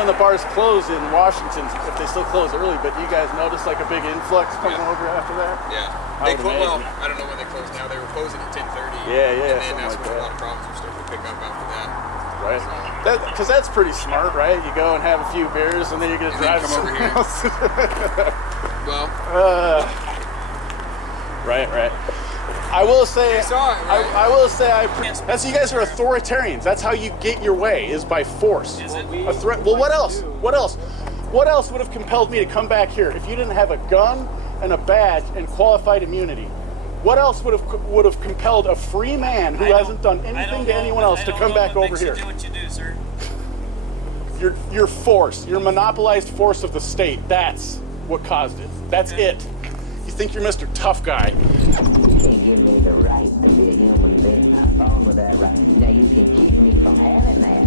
when the bars close in Washington, if they still close early, but you guys notice like a big influx coming over after that? Yeah. Well, I don't know when they close now. They were closing at 10:30. Yeah, and then that's like when a lot of problems were starting to pick up after that. Right. Because that's pretty smart, right? You go and have a few beers, and then you're going to drive come over here. Well. Right. I will say, You saw it, right? I will say, that's you guys are authoritarians. That's how you get your way, is by force. Is it? A threat. Well, what else? What else? What else would have compelled me to come back here if you didn't have a gun and a badge and qualified immunity? What else would have compelled a free man who hasn't done anything to anyone else to come back over here? You do what you do, sir. Your force, your monopolized force of the state. That's what caused it. That's it. You think you're Mr. Tough Guy. You can't give me the right to be a human being. I'm on with that right. Now you can keep me from having that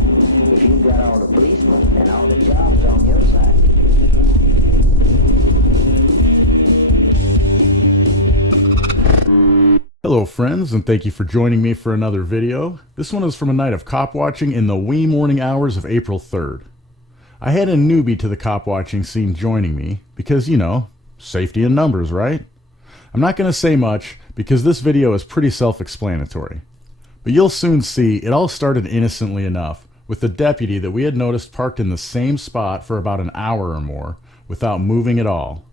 if you've got all the policemen and all the jobs on your side. Hello friends, and thank you for joining me for another video. This one is from a night of cop watching in the wee morning hours of April 3rd. I had a newbie to the cop watching scene joining me because, you know, safety in numbers, right? I'm not going to say much because this video is pretty self-explanatory. But you'll soon see it all started innocently enough with the deputy that we had noticed parked in the same spot for about an hour or more without moving at all.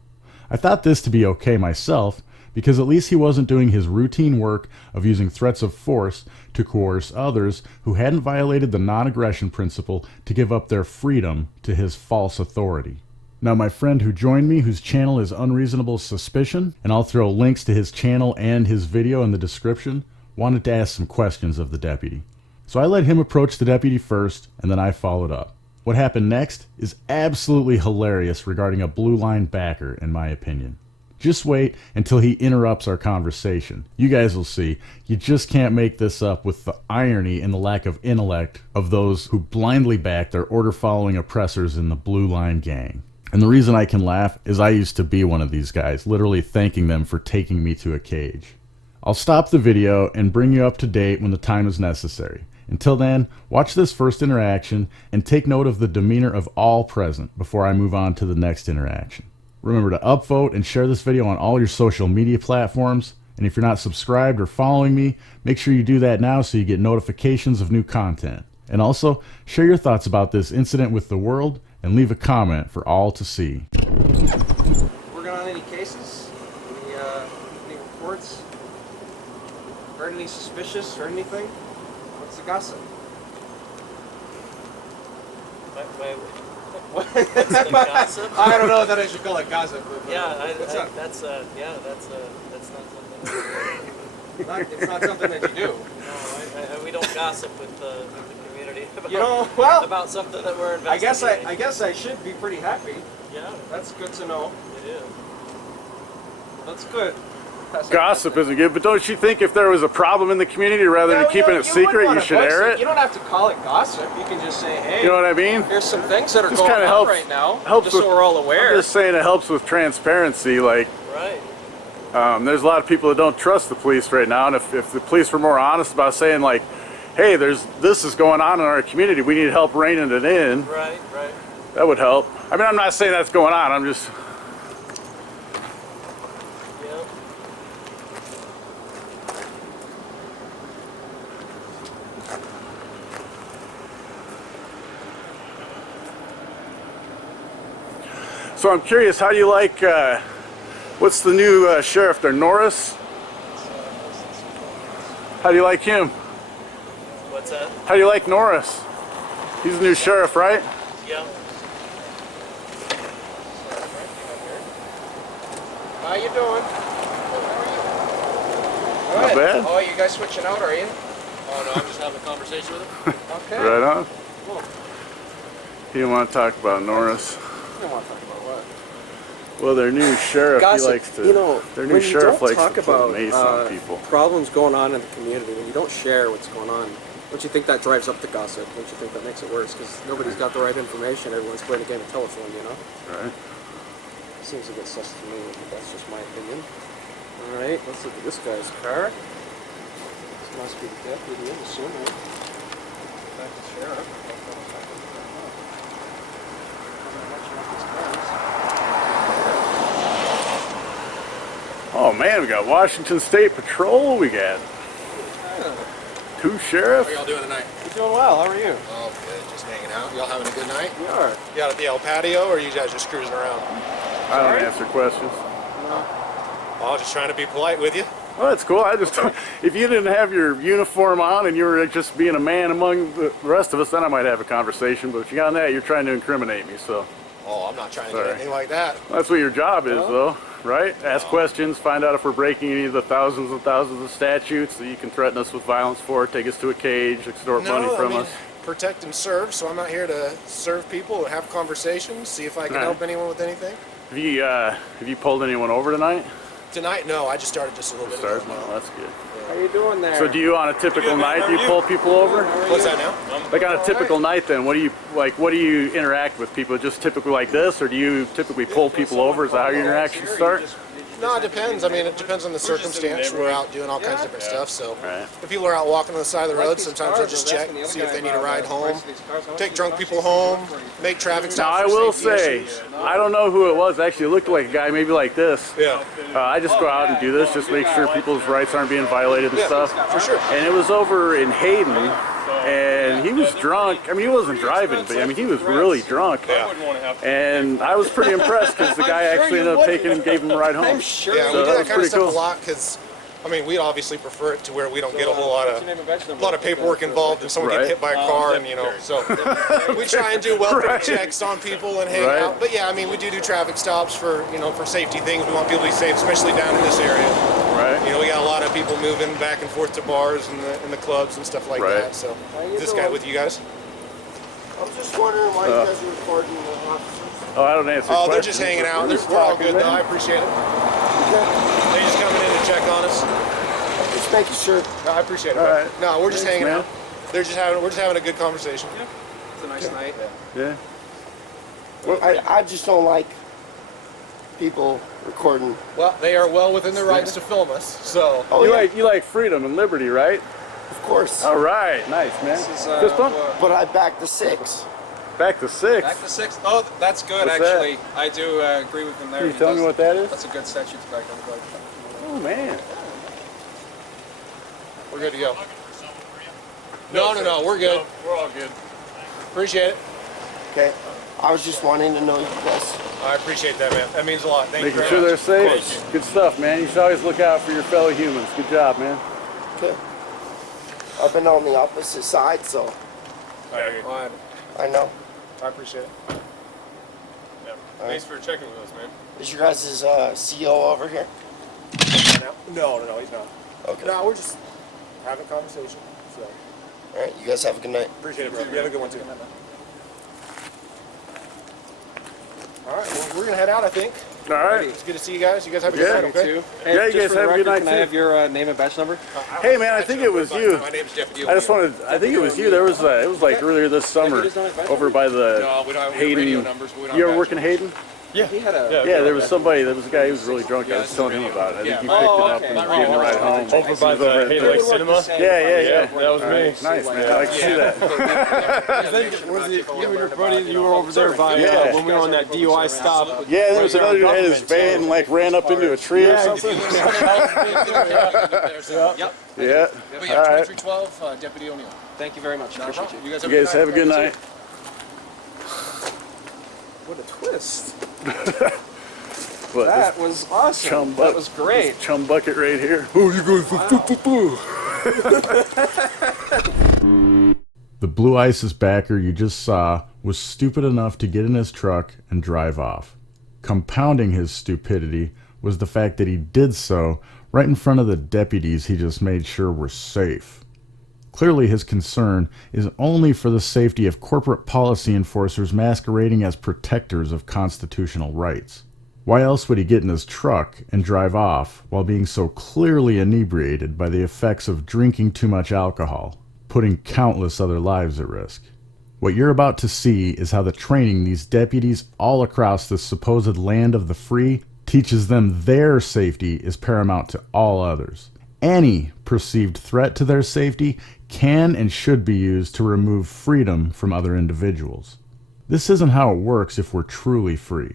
I thought this to be okay myself, because at least he wasn't doing his routine work of using threats of force to coerce others who hadn't violated the non-aggression principle to give up their freedom to his false authority. Now my friend who joined me, whose channel is Unreasonable Suspicion, and I'll throw links to his channel and his video in the description, wanted to ask some questions of the deputy. So I let him approach the deputy first, and then I followed up. What happened next is absolutely hilarious regarding a blue line backer, in my opinion. Just wait until he interrupts our conversation. You guys will see. You just can't make this up with the irony and the lack of intellect of those who blindly back their order-following oppressors in the Blue Line Gang. And the reason I can laugh is I used to be one of these guys, literally thanking them for taking me to a cage. I'll stop the video and bring you up to date when the time is necessary. Until then, watch this first interaction and take note of the demeanor of all present before I move on to the next interaction. Remember to upvote and share this video on all your social media platforms. And if you're not subscribed or following me, make sure you do that now so you get notifications of new content. And also, share your thoughts about this incident with the world and leave a comment for all to see. Working on any cases? Any reports? Heard any suspicious or anything? What's the gossip? Gossip? I don't know that I should call it gossip. But, That's not something. it's not something that you do. No, we don't gossip with the community about something that we're investigating. I guess I should be pretty happy. Yeah, that's good to know. It is. That's good. Gossip isn't good, but don't you think if there was a problem in the community, rather than keeping it secret, you should air it? You don't have to call it gossip. You can just say, hey, you know what I mean? Here's some things that are going on right now, just so we're all aware. I'm just saying it helps with transparency. Like, right. There's a lot of people that don't trust the police right now, and if the police were more honest about saying, like, hey, this is going on in our community, we need help reining it in. Right. That would help. I mean, I'm not saying that's going on. I'm just. So I'm curious, how do you like, what's the new sheriff there, Norris? How do you like him? What's that? How do you like Norris? He's the new sheriff, right? Yeah. How you doing? How are you? Not bad. Oh, you guys switching out, are you? Oh no, I'm just having a conversation with him. Okay. Right on. Cool. He didn't want to talk about Norris. You don't want to talk about what? Well, their new sheriff, Gossip, he likes to, their new sheriff likes to put mace on people. Problems going on in the community, when you don't share what's going on, don't you think that drives up the gossip? Don't you think that makes it worse? Because nobody's got the right information, everyone's playing a game of telephone, you know? Right. Seems a bit sus to me, but that's just my opinion. Alright, let's look at this guy's car. This must be the deputy, I'm assuming. Back to sheriff. man, we got Washington State Patrol. We got 2 sheriffs. How y'all doing tonight? We're doing well. How are you? Oh, good. Just hanging out. Y'all having a good night? We are. You out at the El Patio, or are you guys just cruising around? I don't answer questions. Well, I was just trying to be polite with you. Well, that's cool. I just, if you didn't have your uniform on and you were just being a man among the rest of us, then I might have a conversation. But if you got that, you're trying to incriminate me. So Oh, I'm not trying to do Sorry. anything like that. that's what your job is, though, right? Ask questions, find out if we're breaking any of the thousands and thousands of statutes that you can threaten us with violence for, take us to a cage, extort money from us. Protect and serve. So I'm out here to serve people and have conversations, see if I can Right. help anyone with anything. Have you pulled anyone over tonight? Tonight, no. I just started just a little bit Start? ago. Well, that's good. How you doing there? So do you, on a typical night, do you pull people over? What's that now? Like on a typical night then, what do you interact with people? Just typically like this, or do you typically pull people over? Is that how your interactions start? No, it depends. I mean, it depends on the circumstance. We're out doing all kinds of different stuff. So Right. if people are out walking on the side of the road, sometimes I'll just check, see if they need a ride home, take drunk people home, make traffic Now stops. I for will safety say, issues. I don't know who it was. Actually, it looked like a guy maybe like this. Yeah. I just go out and do this, just make sure people's rights aren't being violated and Yeah, stuff. for sure. And it was over in Hayden, and he was drunk. I mean, he wasn't driving, but I mean, he was really drunk. Yeah. And I was pretty impressed because the guy actually ended up taking and gave him a ride home. I'm sure. Yeah, So we do that that was kind of pretty stuff cool. a lot because, I mean, we obviously prefer it to where we don't get a whole lot What's your name and badge number? of paperwork involved and someone Right. get hit by a car and, you know, so we try and do welfare Right. checks on people and hang Right. out. But yeah, I mean, we do traffic stops for, you know, for safety things. We want people to be safe, especially down in this area. Right? You know, we got a lot of people moving back and forth to bars and the clubs and stuff like Right. that. So, is this guy with you guys? I was just wondering why you guys are recording the officers. Oh, I don't answer Oh, they're questions. just hanging out. We're just We're all talking, good man. though. I appreciate it. They're just coming in to check on us. Just making sure. No, I appreciate it. All bro. right. No, we're just Thanks, hanging man. out. We're just having a good conversation. It's a nice night. Yeah. I just don't like people recording. Well, they are well within their rights to film us. So, Oh, you yeah, like you like freedom and liberty, right? of course. All right, nice man. This is, Fist bump? But I back the 6. Back to 6. Back to 6. Oh, that's good, What's actually. I do agree with him there. Can you He tell me does- what that is? That's a good statute to back on the bike. Oh man. we're good to go. No, we're good. We're all good. Appreciate it. Okay. I was just wanting to know you guys. I appreciate that, man. That means a lot. Thank you Making very sure they're much. safe. Good stuff, man. You should always look out for your fellow humans. Good job, man. Okay. I've been on the opposite side, so I know. I appreciate it. Thanks for checking with us, man. Is your guys' CO over here? No, he's not. Okay. No, we're just having a conversation. So, All right. You guys have a good night. appreciate it, bro. You have a good one too. All right, well, we're gonna head out, I think. All right. It's good to see you guys. You guys have a Yeah, good night, okay? Yeah, you guys have a good night Can I too. have your name and badge number? Hey man, I think it was you. My name's Deputy. I just wanted. I think it was you. There was. It was like earlier this summer, over by the No, we don't have Hayden. radio numbers, but we don't You have ever work in Hayden? He had a. Yeah, there was somebody. There was a guy who was really drunk. I was telling him about it. I think you picked him up and gave him a ride home. Over by the Hayden Lake Cinema? Yeah. That was me. Nice man. I like to see that. Was it you and your buddy, you were over there by, Yeah. when we were on that DUI stop? Yeah, there was another dude who had his van and like ran up into a tree or something. Yep. Yeah. But All right. 2312, Deputy O'Neill. Thank you very much. Appreciate you. You You guys have a good night. What a twist. What, That was awesome. chum That bucket. was great. This chum bucket right here. Oh, you guys. The Blue ISIS backer you just saw was stupid enough to get in his truck and drive off. Compounding his stupidity was the fact that he did so right in front of the deputies he just made sure were safe. Clearly his concern is only for the safety of corporate policy enforcers masquerading as protectors of constitutional rights. Why else would he get in his truck and drive off while being so clearly inebriated by the effects of drinking too much alcohol, putting countless other lives at risk? What you're about to see is how the training these deputies all across this supposed land of the free teaches them their safety is paramount to all others. Any perceived threat to their safety can and should be used to remove freedom from other individuals. This isn't how it works if we're truly free.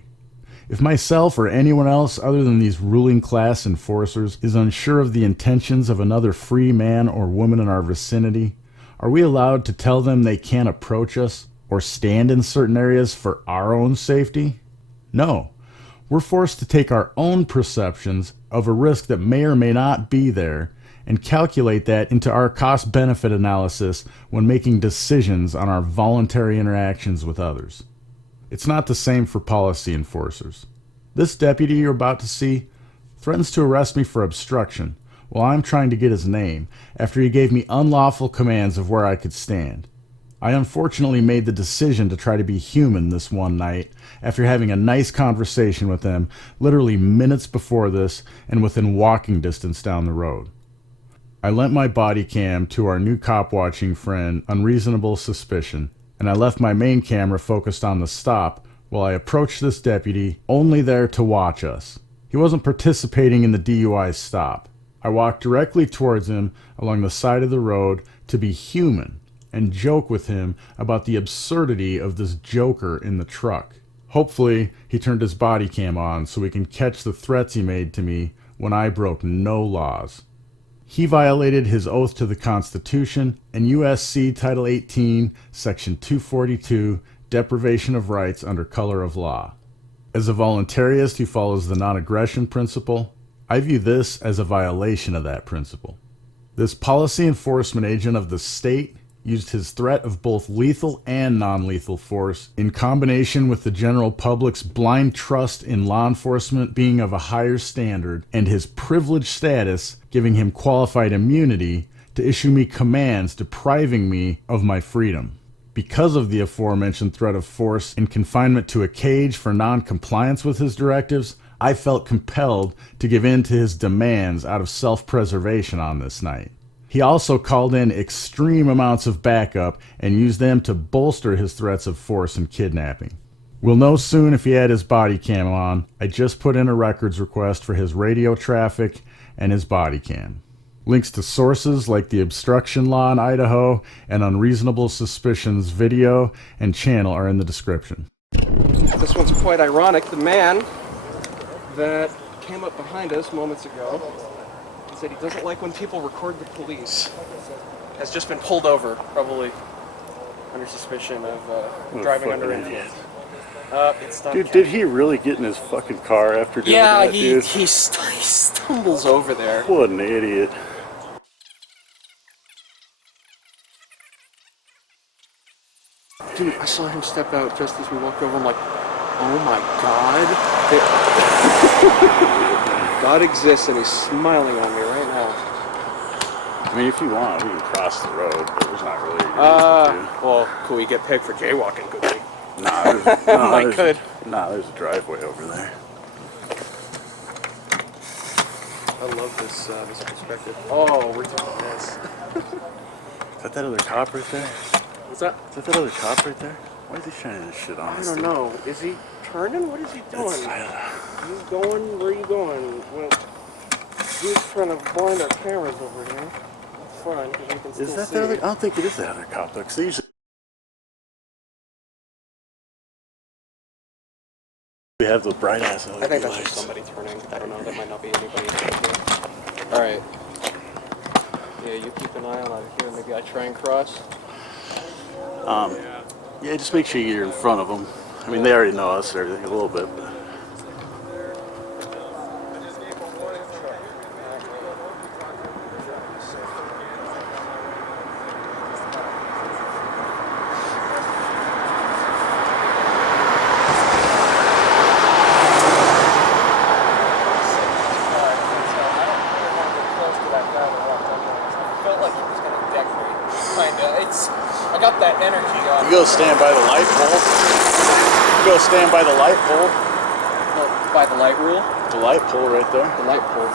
If myself or anyone else other than these ruling class enforcers is unsure of the intentions of another free man or woman in our vicinity, are we allowed to tell them they can't approach us or stand in certain areas for our own safety? No. We're forced to take our own perceptions of a risk that may or may not be there and calculate that into our cost-benefit analysis when making decisions on our voluntary interactions with others. It's not the same for policy enforcers. This deputy you're about to see threatens to arrest me for obstruction while I'm trying to get his name after he gave me unlawful commands of where I could stand. I unfortunately made the decision to try to be human this one night after having a nice conversation with him literally minutes before this and within walking distance down the road. I lent my body cam to our new cop watching friend Unreasonable Suspicion, and I left my main camera focused on the stop while I approached this deputy only there to watch us. He wasn't participating in the DUI stop. I walked directly towards him along the side of the road to be human and joke with him about the absurdity of this joker in the truck. Hopefully, he turned his body cam on so we can catch the threats he made to me when I broke no laws. He violated his oath to the Constitution and USC Title 18, Section 242, deprivation of rights under color of law. As a voluntarist who follows the non-aggression principle, I view this as a violation of that principle. This policy enforcement agent of the state used his threat of both lethal and non-lethal force in combination with the general public's blind trust in law enforcement being of a higher standard and his privileged status giving him qualified immunity to issue me commands depriving me of my freedom. Because of the aforementioned threat of force and confinement to a cage for non-compliance with his directives, I felt compelled to give in to his demands out of self-preservation on this night. He also called in extreme amounts of backup and used them to bolster his threats of force and kidnapping. We'll know soon if he had his body cam on. I just put in a records request for his radio traffic and his body cam. Links to sources like the obstruction law in Idaho and Unreasonable Suspicion's video and channel are in the description. This one's quite ironic. The man that came up behind us moments ago said he doesn't like when people record the police has just been pulled over, probably under suspicion of driving under influence. Dude, did he really get in his fucking car after doing that, dude? He stumbles over there. What an idiot. Dude, I saw him step out just as we walked over. I'm like, oh my God. God exists and he's smiling on me right now. I mean, if you want, we can cross the road, but there's not really a reason to. Well, could we get pegged for jaywalking, could we? Nah, there's a driveway over there. I love this perspective. Oh, we're doing this. Is that other cop right there? What's that? Is that other cop right there? Why is he shining this shit on us? I don't know. Is he turning? What is he doing? He's going? Where are you going? Well, he's trying to blind our cameras over here. That's fine, because we can still Is that see. the other? I don't think it is the other cop, though, because they usually we have the bright ass LED I think that's lights. just somebody turning. I don't know. That might not be anybody. All right. Yeah, you keep an eye on out here. Maybe I try and cross. Yeah, just make sure you're in front of them. I mean, they already know us and everything a little bit. But. I got that energy on. You go stand by the light pole. You go stand by the light pole. By the light rule? The light pole right there. The light pole.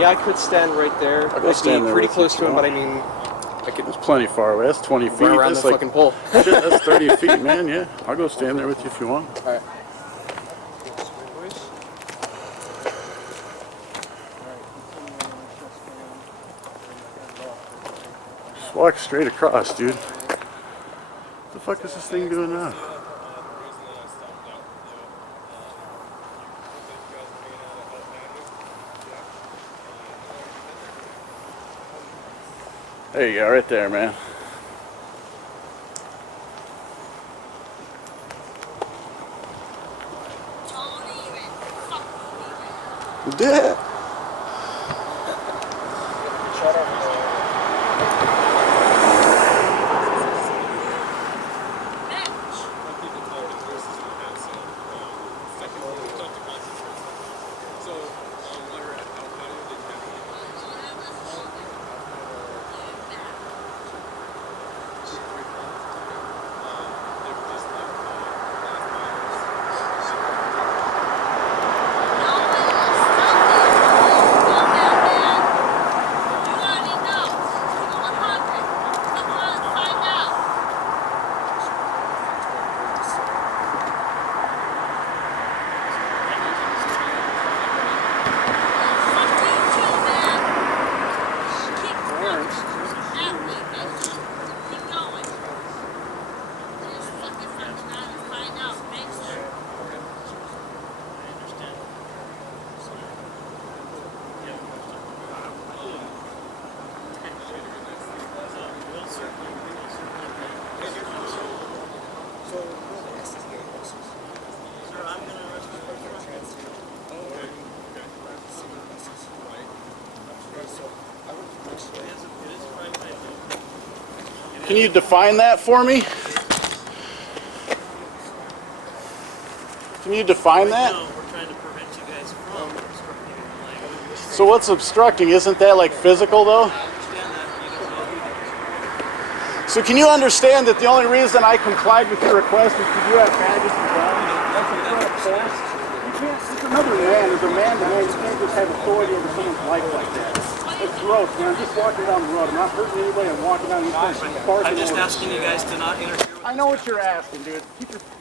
Yeah, I could stand right there. I'll go stand there pretty with close you to him, if but you I mean, I could It's plenty far away. That's 20 feet. run around That's the fucking pole. Shit, that's 30 feet, man. Yeah, I'll go stand there with you if you want. All right. Just walk straight across, dude. What the fuck is this thing doing now? There you go, right there, man. Yeah. Can you define that for me? Can you define that? No, we're trying to prevent you guys from obstructing your life. So what's obstructing? Isn't that like physical though? I understand that. You don't know who the So can you understand that the only reason I complied with your request is because you have badges and guns? That's a threat of force. You can't, it's another man, as a man to man, you can't just have authority over someone's life like that. It's gross, man. I'm just walking down the road. I'm not hurting anybody. I'm walking down these streets. I'm just asking you guys to not interfere with I know what you're asking, dude.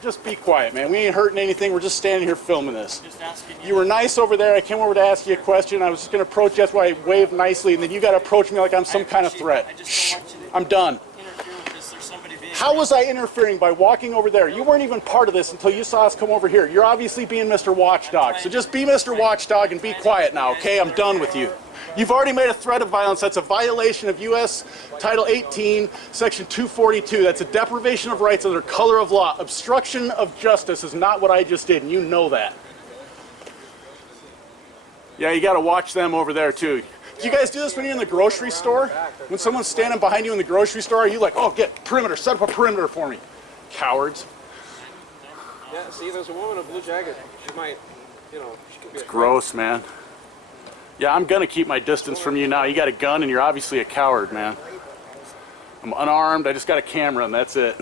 Just be quiet, man. We ain't hurting anything. We're just standing here filming this. Just asking you. You were nice over there. I came over to ask you a question. I was just going to approach you. That's why I waved nicely. And then you got to approach me like I'm some kind of threat. Shh. I'm done. Interfere with this. There's somebody being. How was I interfering by walking over there? You weren't even part of this until you saw us come over here. You're obviously being Mr. Watchdog. So just be Mr. Watchdog and be quiet now, okay? I'm done with you. You've already made a threat of violence. That's a violation of U.S. Title 18, Section 242. That's a deprivation of rights under color of law. Obstruction of justice is not what I just did, and you know that. Yeah, you got to watch them over there, too. Do you guys do this when you're in the grocery store? When someone's standing behind you in the grocery store, are you like, oh, get perimeter, set up a perimeter for me? Cowards. Yeah, see, there's a woman in a blue jacket. She might, you know, she could be. It's gross, man. Yeah, I'm gonna keep my distance from you now. You got a gun and you're obviously a coward, man. I'm unarmed, I just got a camera and that's it.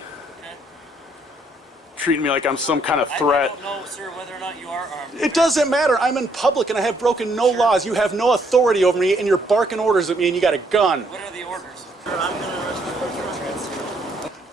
Treating me like I'm some kind of threat. I don't know, sir, whether or not you are armed. It doesn't matter. I'm in public and I have broken no laws. You have no authority over me and you're barking orders at me and you got a gun. What are the orders? Sir, I'm gonna arrest you for obstruction.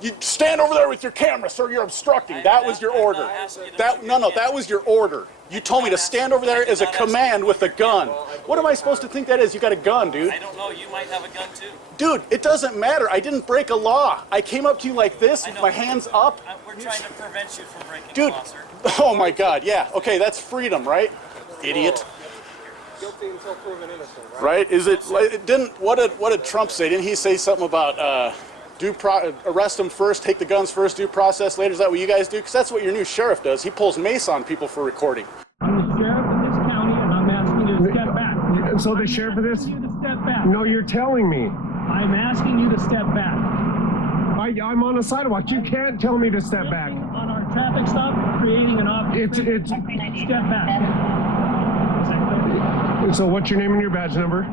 You stand over there with your camera, sir. You're obstructing. That was your order. That was your order. You told me to stand over there as a command with a gun. What am I supposed to think that is? You got a gun, dude. I don't know. You might have a gun too. Dude, it doesn't matter. I didn't break a law. I came up to you like this with my hands up. We're trying to prevent you from breaking Dude, the law, sir. oh my God, yeah. Okay, that's freedom, right? Idiot. Guilty until proven innocent, right? Right? Is it? What did Trump say? Didn't he say something about arrest them first, take the guns first, due process later? Is that what you guys do? Because that's what your new sheriff does. He pulls mace on people for recording. I'm the sheriff of this county, and I'm asking you to step back. So the sheriff of this? I'm asking you to step back. No, you're telling me. I'm asking you to step back. I'm on a sidewalk. You can't tell me to step back. On our traffic stop, creating an obstacle. Step back. So what's your name and your badge number?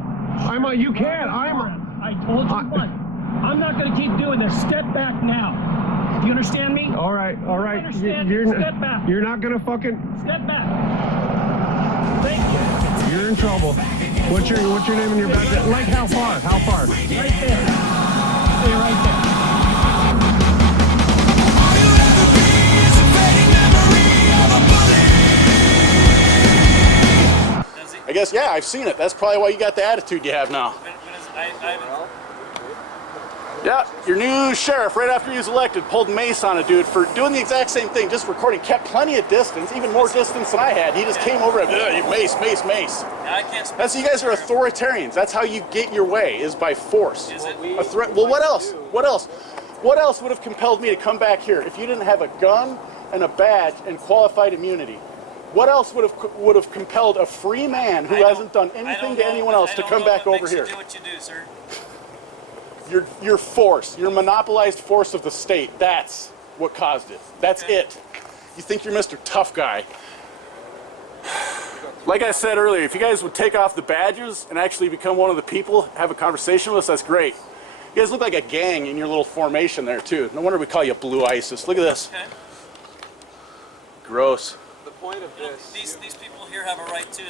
You can't. I told you what. I'm not going to keep doing this. Step back now. Do you understand me? All right. Step back. You're not going to fucking... Step back. Thank you. You're in trouble. What's your name and your badge? Like how far? How far? Right there. Stay right there. I guess, yeah, I've seen it. That's probably why you got the attitude you have now. Yeah, your new sheriff, right after he was elected, pulled mace on a dude for doing the exact same thing, just recording, kept plenty of distance, even more distance than I had. He just came over and, mace. Yeah, I can't. That's, you guys are authoritarians. That's how you get your way, is by force. Is it? A threat. Well, what else? What else? What else would have compelled me to come back here if you didn't have a gun and a badge and qualified immunity? What else would have compelled a free man who hasn't done anything to anyone else to come back over here? Do what you do, sir. Your force, your monopolized force of the state. That's what caused it. That's it. You think you're Mr. Tough Guy. Like I said earlier, if you guys would take off the badges and actually become one of the people, have a conversation with us, that's great. You guys look like a gang in your little formation there, too. No wonder we call you Blue ISIS. Look at this. Okay. The Gross. point of this. These people here have a right to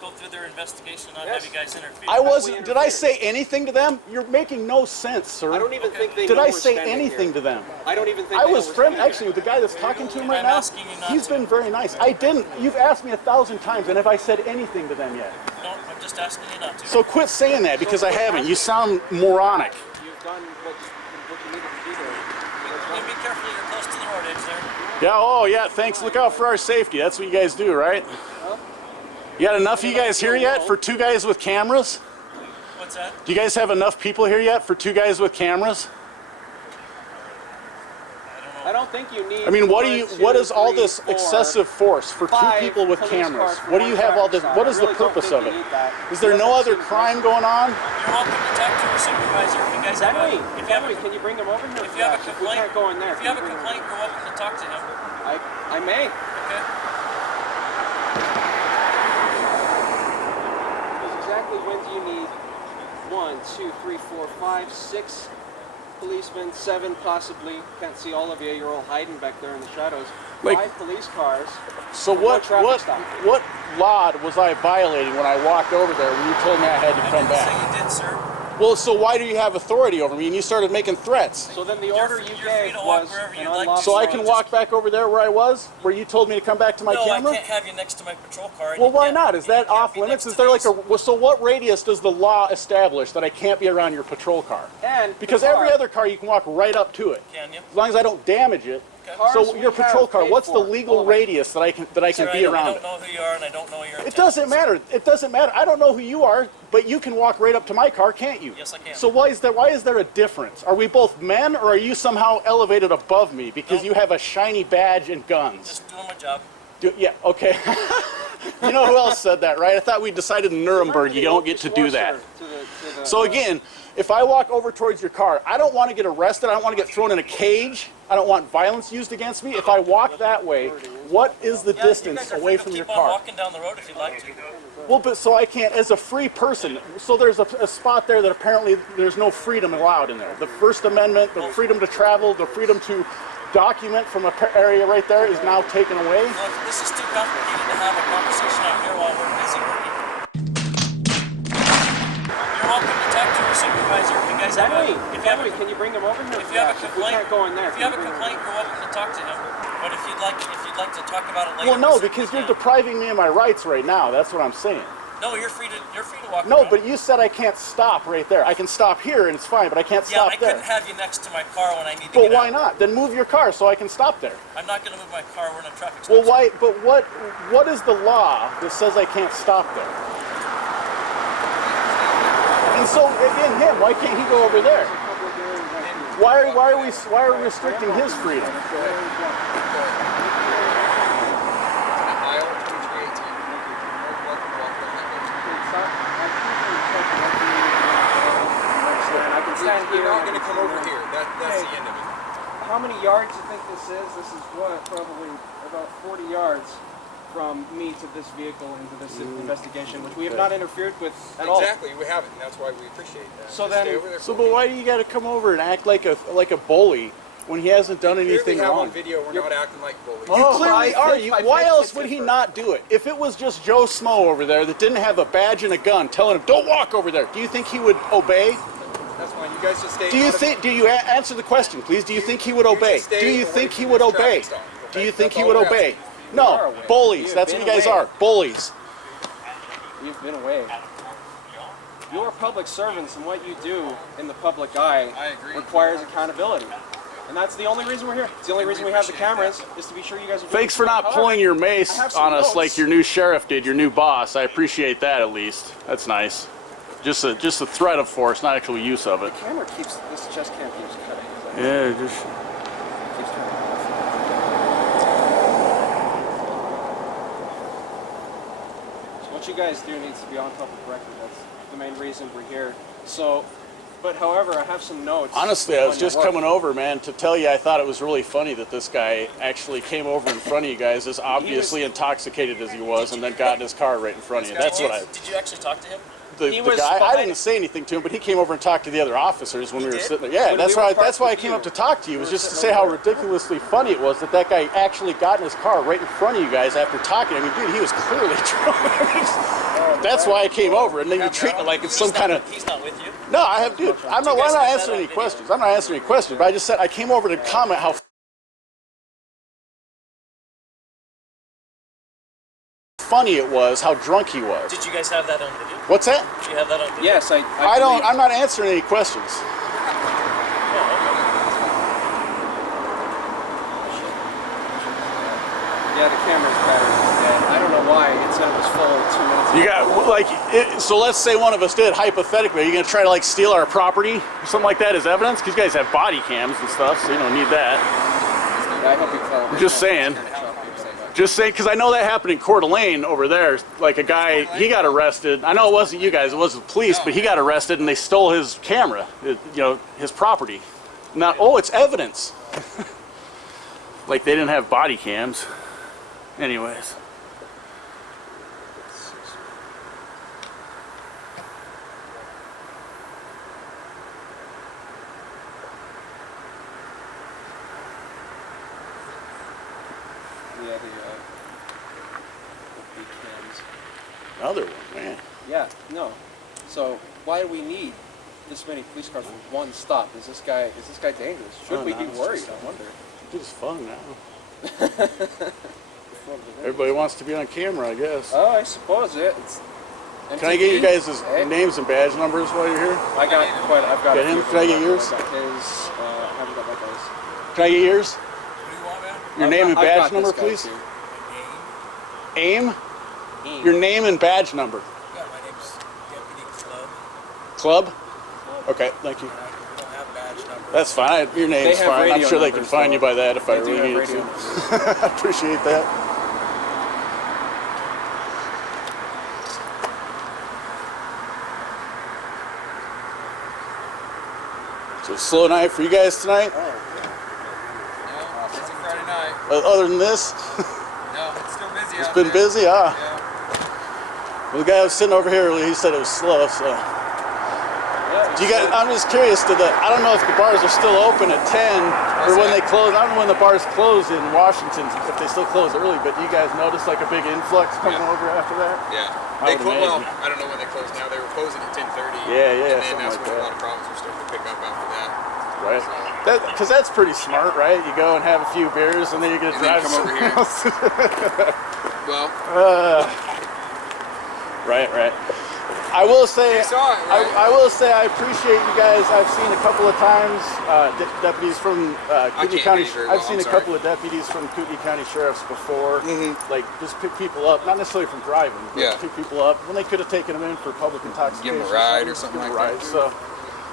go through their investigation, not have you guys interfere. I wasn't. Did I say anything to them? You're making no sense, sir. I don't even think they Did know I we're say standing anything here. to them? I don't even think I they know was we're friendly. standing Actually, with the guy that's talking to him right I'm now, asking you not he's to. been very nice. I didn't. You've asked me 1,000 times, and have I said anything to them yet? No, I'm just asking you not to. So quit saying that, because I haven't. You sound moronic. You've done what you needed to do there. You be careful. You're close to the road edge there. Yeah, oh yeah, thanks. Look out for our safety. That's what you guys do, right? You got enough of you guys here yet for 2 guys with cameras? What's that? Do you guys have enough people here yet for 2 guys with cameras? I don't think you need. I mean, what is all 3, this 4, excessive force for 2 5 people with police cameras? cars for What do one you have all this? traffic What stop. is I the really don't purpose think of it? you need that. Is there no other crime going on? You're welcome to talk to your supervisor if you guys have a. Henry, can you bring him over here? If you have a We complaint, can't go in there. if you have a complaint, you're welcome to talk to him. I may. Okay. Because exactly when do you need 1, 2, 3, 4, 5, 6 policemen, 7 possibly? Can't see all of you. You're all hiding back there in the shadows. Like- 5 police cars. So for one what traffic stop. law was I violating when I walked over there when you told me I had to I come didn't say back? you did, sir. Well, so why do you have authority over me? And you started making threats. So then the order you you're free gave to walk was wherever an you'd like to. unlawful. So I can walk back over there where I was, where you told me to come back to my No, camera? I can't have you next to my patrol car. and Well, you why can't- not? Is and you that can't off be limits? next Is to there like these. a, so what radius does the law establish that I can't be around your patrol car? And Because the every car. other car you can walk right up to it, Can you? as long as I don't damage it. Cars So we your patrol have car, paid what's the for. legal All of it. radius that I can Sir, be I around don't it? know who you are, and I don't know your It doesn't matter. It doesn't matter. I don't know who you are, but you can walk right up to my car, can't you? Yes, I can. So why is there a difference? Are we both men, or are you somehow elevated above me because you have a shiny badge and guns? Just doing my job. Yeah, okay. You know who else said that, right? I thought we decided in Nuremberg you don't get to do that. So again, if I walk over towards your car, I don't want to get arrested. I don't want to get thrown in a cage. I don't want violence used against me. If I walk that way, what is the distance away from your Keep on car? walking down the road if you'd like to. Well, but so I can't, as a free person, so there's a spot there that apparently there's no freedom allowed in there. The First Amendment, the freedom to travel, the freedom to document from an area right there is now taken away. Look, this is too complicated to have a conversation out here while we're busy working. You're welcome to talk to your supervisor if you guys have a. Henry, can you bring him over here? If you have a We complaint, can't go in there. if you have a complaint, you're welcome to talk to him. But if you'd like to talk about it later. Well, no, we because you're can. depriving me of my rights right now. That's what I'm saying. No, you're free to walk. No, around. but you said I can't stop right there. I can stop here and it's fine, but I can't Yeah, stop I there. couldn't have you next to my car when I need to But get why out. not? Then move your car so I can stop there. I'm not going to move my car. We're in a traffic stop. Well, why? But what is the law that says I can't stop there? And so again, why can't he go over there? Why are we restricting his freedom? You're not going to come over here. That's the end of it. How many yards do you think this is? This is what? Probably about 40 yards from me to this vehicle into this investigation, which we have not interfered with at all. Exactly, we haven't. And that's why we appreciate that. So Just then- stay over there So, for but me. why do you got to come over and act like a bully when he hasn't done Here anything we have wrong? on video. We're not acting like bullies. You Oh, clearly I are. think- I Why think else it's would he different. not do it? If it was just Joe Smo over there that didn't have a badge and a gun telling him, don't walk over there, do you think he would obey? That's fine. You guys just stay. Do you out of- think, do you answer the question, please? Do you think he would You obey? just stay Do you away think from he this would traffic obey? stop, Do okay? you think That's he all would we're obey? asking. You are No, away. bullies. You've That's what been you guys away. are. Bullies. You've been away. You're public servants, and what you do in the public eye requires accountability. And that's the only reason we're here. It's the only reason we have the cameras, is to be sure you guys are doing Thanks for not pulling your mace on us like your new sheriff did, your new boss. I appreciate that at least. That's nice. Just a threat of force, not actual use of it. The camera keeps, this chest cam keeps cutting. Yeah, just... Keeps turning off. So what you guys do needs to be on public record. That's the main reason we're here. So, but however, I have some notes. Honestly, I was just coming over, man, to tell you I thought it was really funny that this guy actually came over in front of you guys as obviously intoxicated as he was and then got in his car right in front of you. That's what I... Did you actually talk to him? The guy, I didn't say anything to him, but he came over and talked to the other officers when we were sitting there. Yeah, that's why I came up to talk to you, was just to say how ridiculously funny it was that that guy actually got in his car right in front of you guys after talking. I mean, dude, he was clearly drunk. That's why I came over, and then you treat it like it's some kind of... He's not with you? No, I have, dude, I'm not answering any questions. I'm not answering any questions, but I just said I came over to comment how funny it was, how drunk he was. Did you guys have that on video? What's that? Did you have that on video? Yes, I'm not answering any questions. Yeah, the camera's better. I don't know why. It said it was full 2 minutes ago. You got, like, so let's say one of us did, hypothetically, are you going to try to, like, steal our property or something like that as evidence? Because you guys have body cams and stuff, so you don't need that. Yeah, I hope you call it. Just saying. Just saying, because I know that happened in Coeur D'Alene over there. Like a guy, he got arrested. I know it wasn't you guys, it wasn't the police, but he got arrested and they stole his camera, his property. Now, oh, it's evidence. Like they didn't have body cams. Anyways. Yeah, the big cams. Another one, man. Yeah, no. So why do we need this many police cars for one stop? Is this guy dangerous? Should we be worried? I wonder. It's fun now. Everybody wants to be on camera, I guess. Oh, I suppose it's. Can I get you guys' names and badge numbers while you're here? I've got him. Can I get yours? I haven't got my guys. Can I get yours? What do you want, man? Your name and badge number, please. AIM? Your name and badge number. Yeah, my name's Deputy Club. Club? Okay, thank you. We don't have badge number. That's fine. Your name's fine. I'm sure they can find you by that if I really need to. I appreciate that. So slow night for you guys tonight? No, it's a Friday night. Other than this? No, it's still busy. It's been busy, huh? Yeah. Well, the guy was sitting over here earlier, he said it was slow, so. Do you guys, I'm just curious, I don't know if the bars are still open at 10 or when they close. I don't know when the bars close in Washington, if they still close early, but do you guys notice like a big influx coming over after that? Yeah. Well, I don't know when they close now. They were closing at 10:30. Yeah, and then that's something like when a lot of problems were starting to pick up after that. Right. Because that's pretty smart, right? You go and have a few beers and then you're going to drive come over here. Well. Right. I will say, right? I will say I appreciate you guys. I've seen a couple of times deputies from Kootenai County. I've seen a couple of deputies from Kootenai County sheriffs before, like just pick people up, not necessarily from driving, but pick people up when they could have taken them in for public intoxication. Give them a ride or something like that. So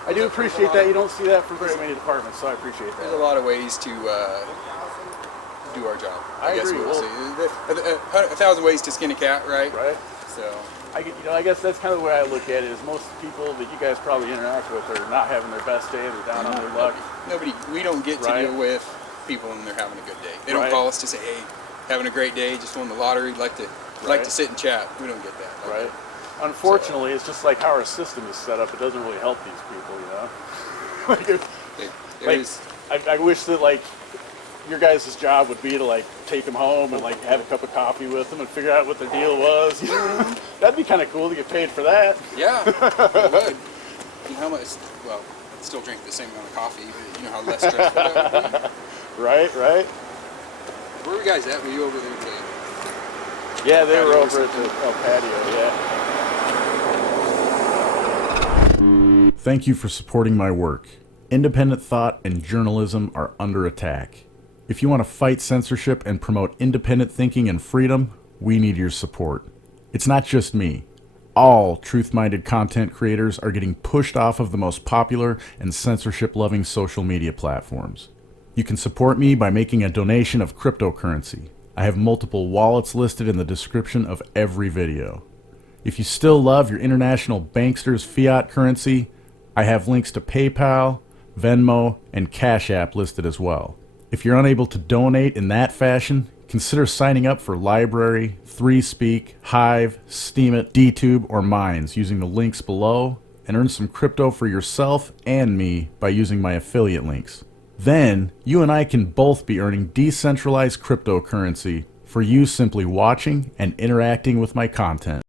I do appreciate that. You don't see that from very many departments, so I appreciate that. There's a lot of ways to do our job. I guess agree. we'll see. 1,000 ways to skin a cat, right? Right. So. I guess that's kind of the way I look at it. Is most people that you guys probably interact with are not having their best day. They're down on their luck. We don't get to deal with people when they're having a good day. They don't call us to say, "Hey, having a great day, just won the lottery. Like to sit and chat." We don't get that. Right. Unfortunately, it's just like how our system is set up. It doesn't really help these people, I wish that your guys' job would be to take them home and have a cup of coffee with them and figure out what their deal was. That'd be kind of cool to get paid for that. Yeah, it would. You know how much? Well, I'd still drink the same amount of coffee, but you know how less stressful that would be. Right. Where were you guys at? Were you over there? Yeah, they were over at the patio. Yeah. Thank you for supporting my work. Independent thought and journalism are under attack. If you want to fight censorship and promote independent thinking and freedom, we need your support. It's not just me. All truth-minded content creators are getting pushed off of the most popular and censorship-loving social media platforms. You can support me by making a donation of cryptocurrency. I have multiple wallets listed in the description of every video. If you still love your international banksters' fiat currency, I have links to PayPal, Venmo, and Cash App listed as well. If you're unable to donate in that fashion, consider signing up for LBRY, 3Speak, Hive, Steemit, DTube, or Minds using the links below, and earn some crypto for yourself and me by using my affiliate links. Then, you and I can both be earning decentralized cryptocurrency for you simply watching and interacting with my content.